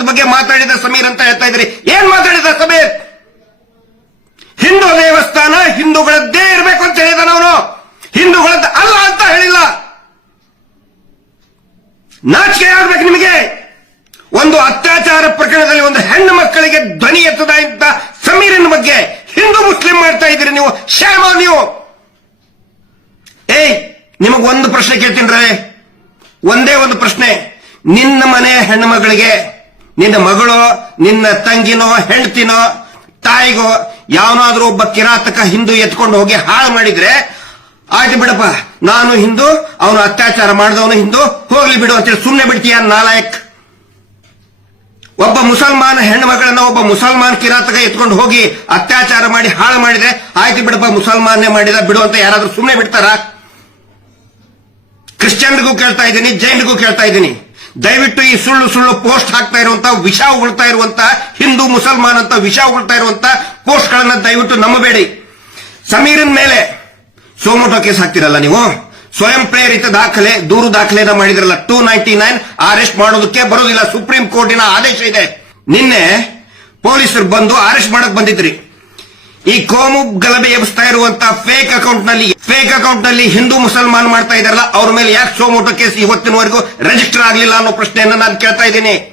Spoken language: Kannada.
ದೇವಸ್ಥಾನದ ಬಗ್ಗೆ ಮಾತಾಡಿದ ಸಮೀರ್ ಅಂತ ಹೇಳ್ತಾ ಇದ್ರಿ. ಏನ್ ಮಾತಾಡಿದ ಸಮೀರ್? ಹಿಂದೂ ದೇವಸ್ಥಾನ ಹಿಂದೂಗಳದ್ದೇ ಇರಬೇಕು ಅಂತ ಹೇಳಿದಾನ ಅವನು, ಹಿಂದೂಗಳದ್ದು ಅಲ್ಲ ಅಂತ ಹೇಳಿಲ್ಲ. ನಾಚಿಕೆ ಆಗ್ಬೇಕು ನಿಮಗೆ. ಒಂದು ಅತ್ಯಾಚಾರ ಪ್ರಕರಣದಲ್ಲಿ ಒಂದು ಹೆಣ್ಣು ಮಕ್ಕಳಿಗೆ ಧ್ವನಿ ಎತ್ತದ ಇಂತ ಸಮೀರನ ಬಗ್ಗೆ ಹಿಂದೂ ಮುಸ್ಲಿಂ ಮಾಡ್ತಾ ಇದ್ದೀರಿ ನೀವು. ಶ್ಯಾಮ ನೀವು. ನಿಮಗ್ ಒಂದು ಪ್ರಶ್ನೆ ಕೇಳ್ತೀನಿ, ಒಂದೇ ಒಂದು ಪ್ರಶ್ನೆ. ನಿನ್ನ ಮನೆ ಹೆಣ್ಣು ಮಗಳಿಗೆ, ನಿನ್ನ ಮಗಳು, ನಿನ್ನ ತಂಗಿನೋ ಹೆಂಡತಿನೋ ತಾಯಿಗೋ ಯಾವನಾದ್ರೂ ಒಬ್ಬ ಕಿರಾತಕ ಹಿಂದೂ ಎತ್ಕೊಂಡು ಹೋಗಿ ಹಾಳು ಮಾಡಿದ್ರೆ ಆಯ್ತು ಬಿಡಪ್ಪ, ನಾನು ಹಿಂದೂ, ಅವನು ಅತ್ಯಾಚಾರ ಮಾಡಿದವನು ಹಿಂದೂ, ಹೋಗ್ಲಿ ಬಿಡು ಅಂತೇಳಿ ಸುಮ್ಮನೆ ಬಿಡ್ತೀಯ ನಾಲಾಯಕ್? ಒಬ್ಬ ಮುಸಲ್ಮಾನ ಹೆಣ್ಣು ಮಗಳನ್ನ ಒಬ್ಬ ಮುಸಲ್ಮಾನ್ ಕಿರಾತಕ ಎತ್ಕೊಂಡು ಹೋಗಿ ಅತ್ಯಾಚಾರ ಮಾಡಿ ಹಾಳು ಮಾಡಿದ್ರೆ ಆಯ್ತು ಬಿಡಪ್ಪ, ಮುಸಲ್ಮಾನೇ ಮಾಡಿದ ಬಿಡು ಅಂತ ಯಾರಾದ್ರೂ ಸುಮ್ಮನೆ ಬಿಡ್ತಾರ? ಕ್ರಿಶ್ಚಿಯನ್ರಿಗೂ ಕೇಳ್ತಾ ಇದ್ದೀನಿ, ಜೈನ್ರಿಗೂ ಕೇಳ್ತಾ ಇದ್ದೀನಿ, ದಯವಿಟ್ಟು ಈ ಸುಳ್ಳು ಸುಳ್ಳು ಪೋಸ್ಟ್ ಹಾಕ್ತಾ ಇರುವಂತ, ವಿಷ ಉಗುಳ್ತಾ ಇರುವಂತ, ಹಿಂದೂ ಮುಸಲ್ಮಾನ್ ಅಂತ ವಿಷ ಉಗುಳ್ತಾ ಇರುವಂತ ಪೋಸ್ಟ್ ಗಳನ್ನ ದಯವಿಟ್ಟು ನಂಬಬೇಡಿ. ಸಮೀರನ್ ಮೇಲೆ ಸೋಮೋಟೋ ಕೇಸ್ ಹಾಕ್ತಿರಲ್ಲ ನೀವು, ಸ್ವಯಂ ಪ್ರೇರಿತ ದಾಖಲೆ, ದೂರು ದಾಖಲೆನ ಮಾಡಿದ್ರಲ್ಲ, 299 ಅರೆಸ್ಟ್ ಮಾಡೋದಕ್ಕೆ ಬರೋದಿಲ್ಲ. ಸುಪ್ರೀಂ ಕೋರ್ಟಿನ ಆದೇಶ ಇದೆ. ನಿನ್ನೆ ಪೊಲೀಸರು ಬಂದು ಅರೆಸ್ಟ್ ಮಾಡಕ್ ಬಂದಿದ್ರಿ. ಈ ಕೋಮು ಗಲಭೆ ಎಬ್ಬಿಸ್ತಾ ಇರುವಂತ ಫೇಕ್ ಅಕೌಂಟ್ ನಲ್ಲಿ ಹಿಂದೂ ಮುಸಲ್ಮಾನ್ ಮಾಡ್ತಾ ಇದಾರಲ್ಲ, ಅವ್ರ ಮೇಲೆ ಯಾಕೆ ಸೋಮೋಟೋ ಕೇಸ್ ಇವತ್ತಿನವರೆಗೂ ರಿಜಿಸ್ಟರ್ ಆಗಲಿಲ್ಲ ಅನ್ನೋ ಪ್ರಶ್ನೆಯನ್ನ ನಾನು ಕೇಳ್ತಾ ಇದ್ದೀನಿ.